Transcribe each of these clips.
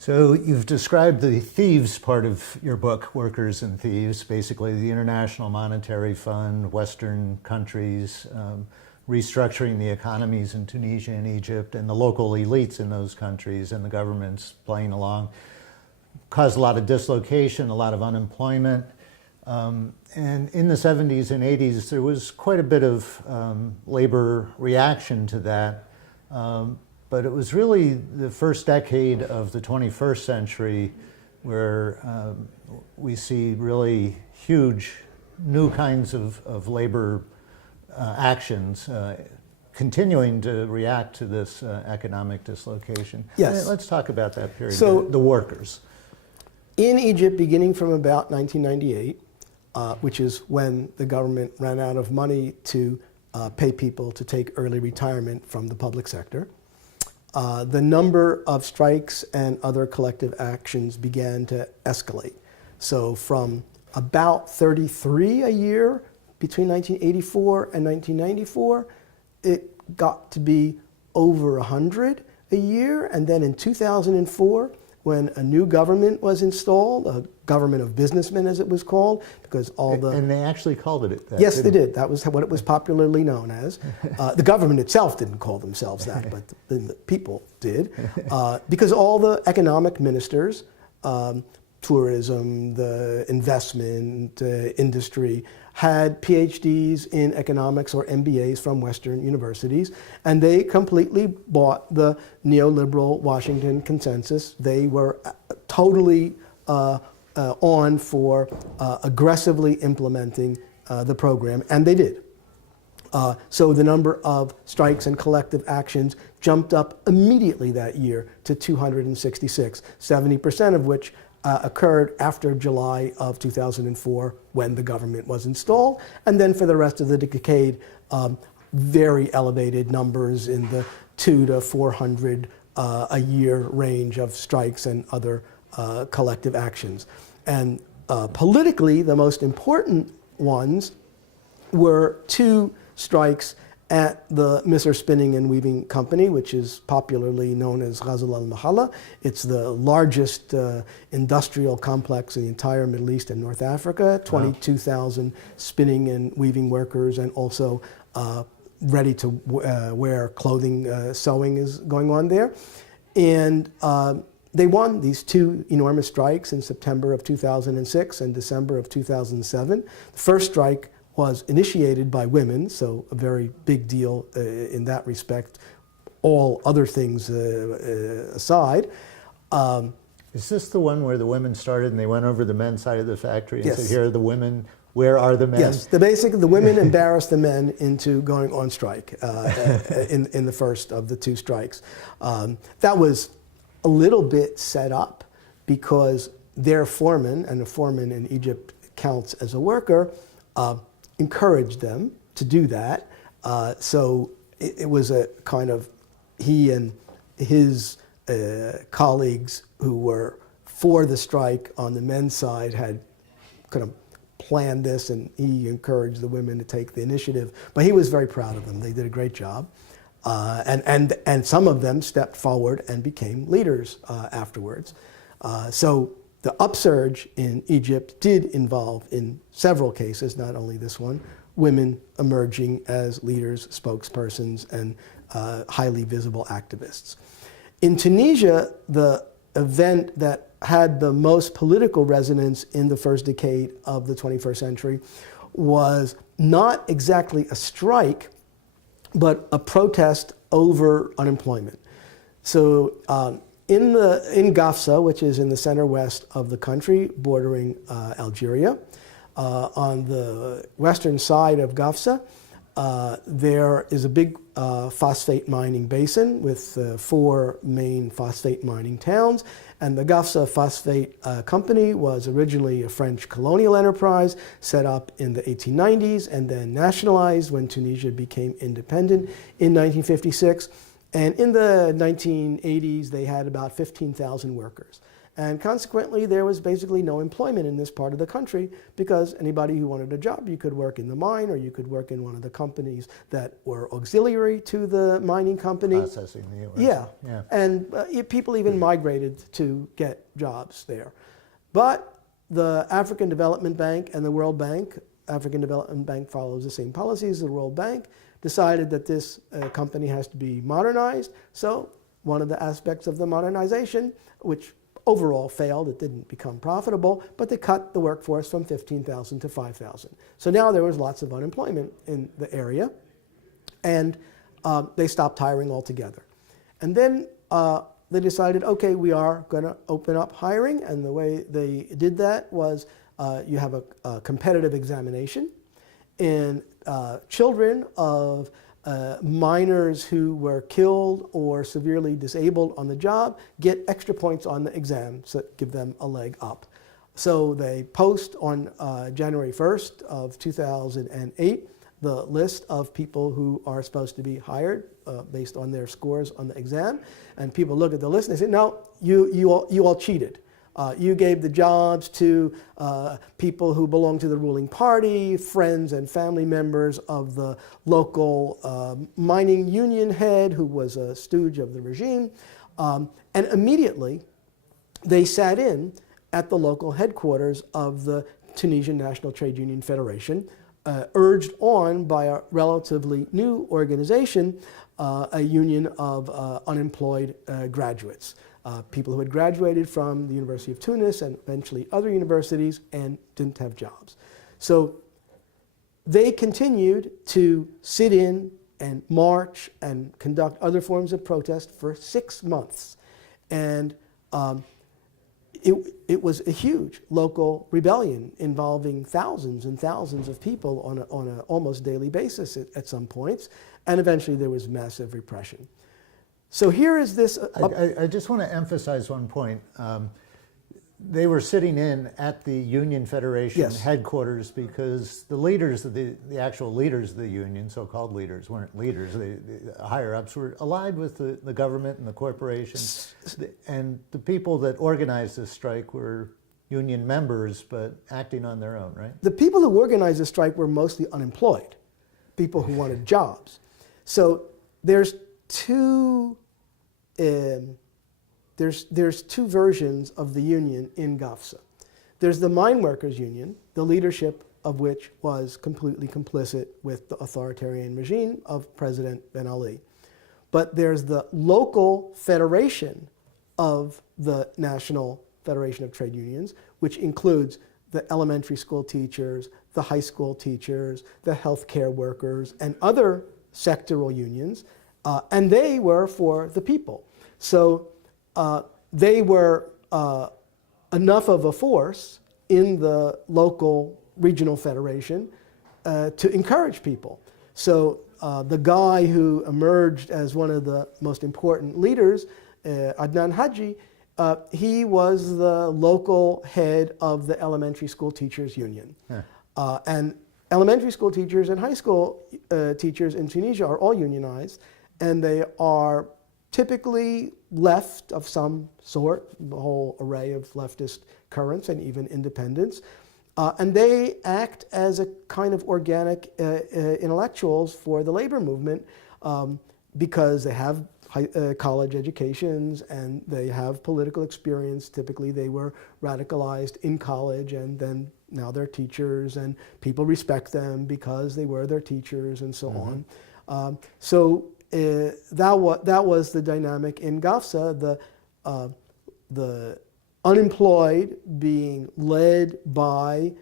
So you've described the thieves part of your book, Workers and Thieves, basically the International Monetary Fund, Western countries, restructuring the economies in Tunisia and Egypt, and the local elites in those countries and the governments playing along. Caused a lot of dislocation, a lot of unemployment. And in the 70s and 80s, there was quite a bit of labor reaction to that. But it was really the first decade of the 21st century where we see really huge new kinds of labor actions continuing to react to this economic dislocation. Yes. Let's talk about that period, So, the workers. In Egypt, beginning from about 1998, which is when the government ran out of money to pay people to take early retirement from the public sector, the number of strikes and other collective actions began to escalate. So from about 33 a year between 1984 and 1994, it got to be over 100 a year. And then in 2004, when a new government was installed, a government of businessmen as it was called, because all the... And they actually called it that. Yes, they did. That was what it was popularly known as. The government itself didn't call themselves that, but the people did. Because all the economic ministers, tourism, the investment industry, had PhDs in economics or MBAs from Western universities, and they completely bought the neoliberal Washington consensus. They were totally on for aggressively implementing the program, and they did. So the number of strikes and collective actions jumped up immediately that year to 266, 70% of which occurred after July of 2004 when the government was installed. And then for the rest of the decade, very elevated numbers in the 200 to 400 a year range of strikes and other collective actions. And politically, the most important ones were two strikes at the Misr Spinning and Weaving Company, which is popularly known as Ghazal al-Mahalla. It's the largest industrial complex in the entire Middle East and North Africa, 22,000 spinning and weaving workers, and also ready to wear clothing, sewing is going on there. And they won these two enormous strikes in September of 2006 and December of 2007. The first strike was initiated by women, so a very big deal in that respect, all other things aside. Is this the one where the women started and they went over the men's side of the factory and Yes. said, here are the women, where are the men? Yes, the women embarrassed the men into going on strike in the first of the two strikes. That was a little bit set up because their foreman, and a foreman in Egypt counts as a worker, encouraged them to do that. So it was a kind of, he and his colleagues who were for the strike on the men's side had kind of planned this, and he encouraged the women to take the initiative. But he was very proud of them. They did a great job. And some of them stepped forward and became leaders afterwards. So the upsurge in Egypt did involve, in several cases, not only this one, women emerging as leaders, spokespersons, and highly visible activists. In Tunisia, the event that had the most political resonance in the first decade of the 21st century was not exactly a strike, but a protest over unemployment. So in Gafsa, which is in the center-west of the country, bordering Algeria, on the western side of Gafsa, there is a big phosphate mining basin with 4 main phosphate mining towns. And the Gafsa Phosphate Company was originally a French colonial enterprise set up in the 1890s and then nationalized when Tunisia became independent in 1956. And in the 1980s, they had about 15,000 workers. And consequently, there was basically no employment in this part of the country because anybody who wanted a job, you could work in the mine or you could work in one of the companies that were auxiliary to the mining company. Processing the ore. Yeah. Yeah. And people even migrated to get jobs there. But the African Development Bank and the World Bank, African Development Bank follows the same policies as the World Bank, decided that this company has to be modernized. So one of the aspects of the modernization, which overall failed, it didn't become profitable, but they cut the workforce from 15,000 to 5,000. So now there was lots of unemployment in the area, and they stopped hiring altogether. And then they decided, okay, we are going to open up hiring, and the way they did that was you have a competitive examination, and children of miners who were killed or severely disabled on the job get extra points on the exams that give them a leg up. So they post on January 1st of 2008 the list of people who are supposed to be hired based on their scores on the exam. And people look at the list and they say, no, you all cheated. You gave the jobs to people who belong to the ruling party, friends and family members of the local mining union head who was a stooge of the regime. And immediately they sat in at the local headquarters of the Tunisian National Trade Union Federation, urged on by a relatively new organization, a union of unemployed graduates. People who had graduated from the University of Tunis and eventually other universities and didn't have jobs. So they continued to sit in and march and conduct other forms of protest for 6 months. And it was a huge local rebellion involving thousands and thousands of people on an almost daily basis at some points. And eventually there was massive repression. So here is this. I just want to emphasize one point. They were sitting in at the Union Federation Yes. headquarters because the leaders of the actual leaders of the union, so-called leaders, weren't leaders. The higher ups were allied with the government and the corporations. And the people that organized this strike were union members, but acting on their own, right? The people who organized the strike were mostly unemployed, people who wanted jobs. So there's two versions of the union in Gafsa. There's the mine workers union, the leadership of which was completely complicit with the authoritarian regime of President Ben Ali. But there's the local federation of the National Federation of Trade Unions, which includes the elementary school teachers, the high school teachers, the healthcare workers, and other sectoral unions, and they were for the people. So they were enough of a force in the local regional federation to encourage people. So the guy who emerged as one of the most important leaders, Adnan Haji, he was the local head of the elementary school teachers union. Yeah. And elementary school teachers and high school teachers in Tunisia are all unionized, and they are typically left of some sort, the whole array of leftist currents and even independents. And they act as a kind of organic intellectuals for the labor movement because they have college educations and they have political experience. Typically they were radicalized in college and then now they're teachers and people respect them because they were their teachers and so on. That was the dynamic in Gafsa, the unemployed being led by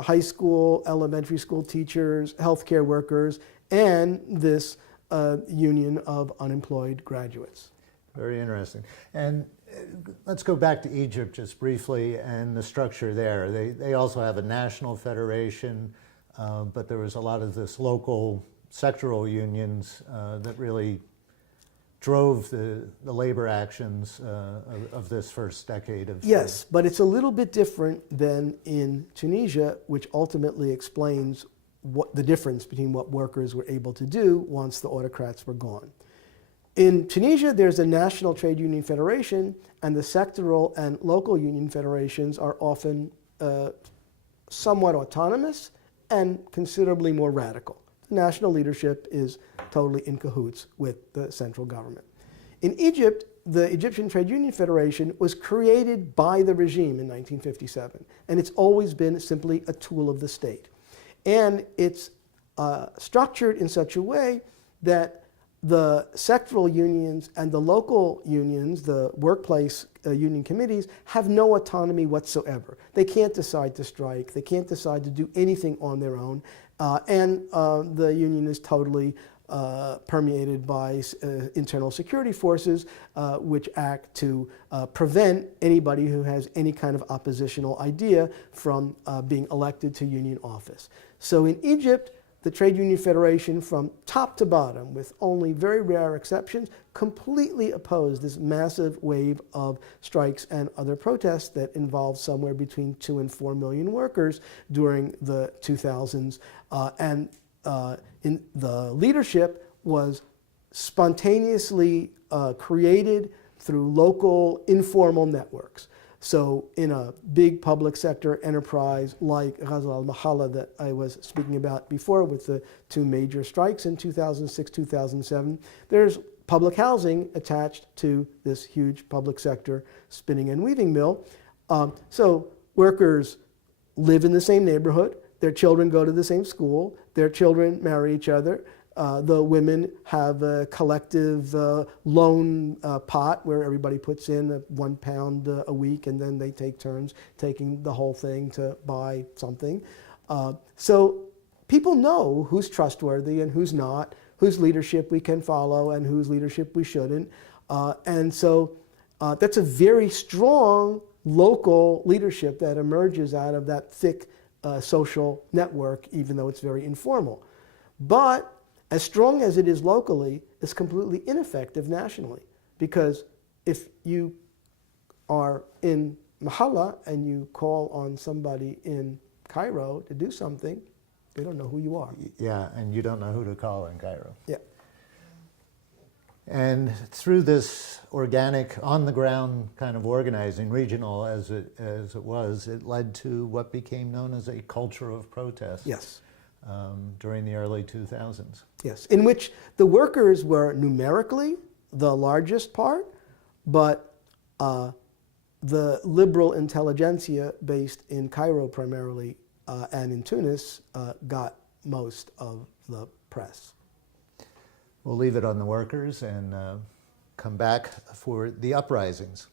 high school, elementary school teachers, healthcare workers, and this union of unemployed graduates. Very interesting. And let's go back to Egypt just briefly and the structure there. They also have a national federation, but there was a lot of this local sectoral unions that really drove the labor actions of this first decade of... Yes, but it's a little bit different than in Tunisia, which ultimately explains what the difference between what workers were able to do once the autocrats were gone. In Tunisia, there's a national trade union federation, and the sectoral and local union federations are often somewhat autonomous and considerably more radical. The national leadership is totally in cahoots with the central government. In Egypt, the Egyptian Trade Union Federation was created by the regime in 1957, and it's always been simply a tool of the state. And it's structured in such a way that the sectoral unions and the local unions, the workplace union committees, have no autonomy whatsoever. They can't decide to strike. They can't decide to do anything on their own. And the union is totally permeated by internal security forces which act to prevent anybody who has any kind of oppositional idea from being elected to union office. So in Egypt, the Trade Union Federation, from top to bottom, with only very rare exceptions, completely opposed this massive wave of strikes and other protests that involved somewhere between 2 and 4 million workers during the 2000s. In the leadership was spontaneously created through local informal networks. So in a big public sector enterprise like Ghazal al-Mahalla that I was speaking about before with the 2 major strikes in 2006, 2007, there's public housing attached to this huge public sector spinning and weaving mill. So workers live in the same neighborhood, their children go to the same school, their children marry each other. The women have a collective loan pot where everybody puts in £1 a week, and then they take turns taking the whole thing to buy something. So people know who's trustworthy and who's not, whose leadership we can follow and whose leadership we shouldn't. And so that's a very strong local leadership that emerges out of that thick social network, even though it's very informal. But as strong as it is locally, it's completely ineffective nationally. Because if you are in Mahalla and you call on somebody in Cairo to do something, they don't know who you are. Yeah, and you don't know who to call in Cairo. Yeah. And through this organic, on-the-ground kind of organizing, regional as it was, it led to what became known as a culture of protest. Yes. During the early 2000s. Yes, in which the workers were numerically the largest part, but the liberal intelligentsia based in Cairo primarily and in Tunis got most of the press. We'll leave it on the workers and come back for the uprisings.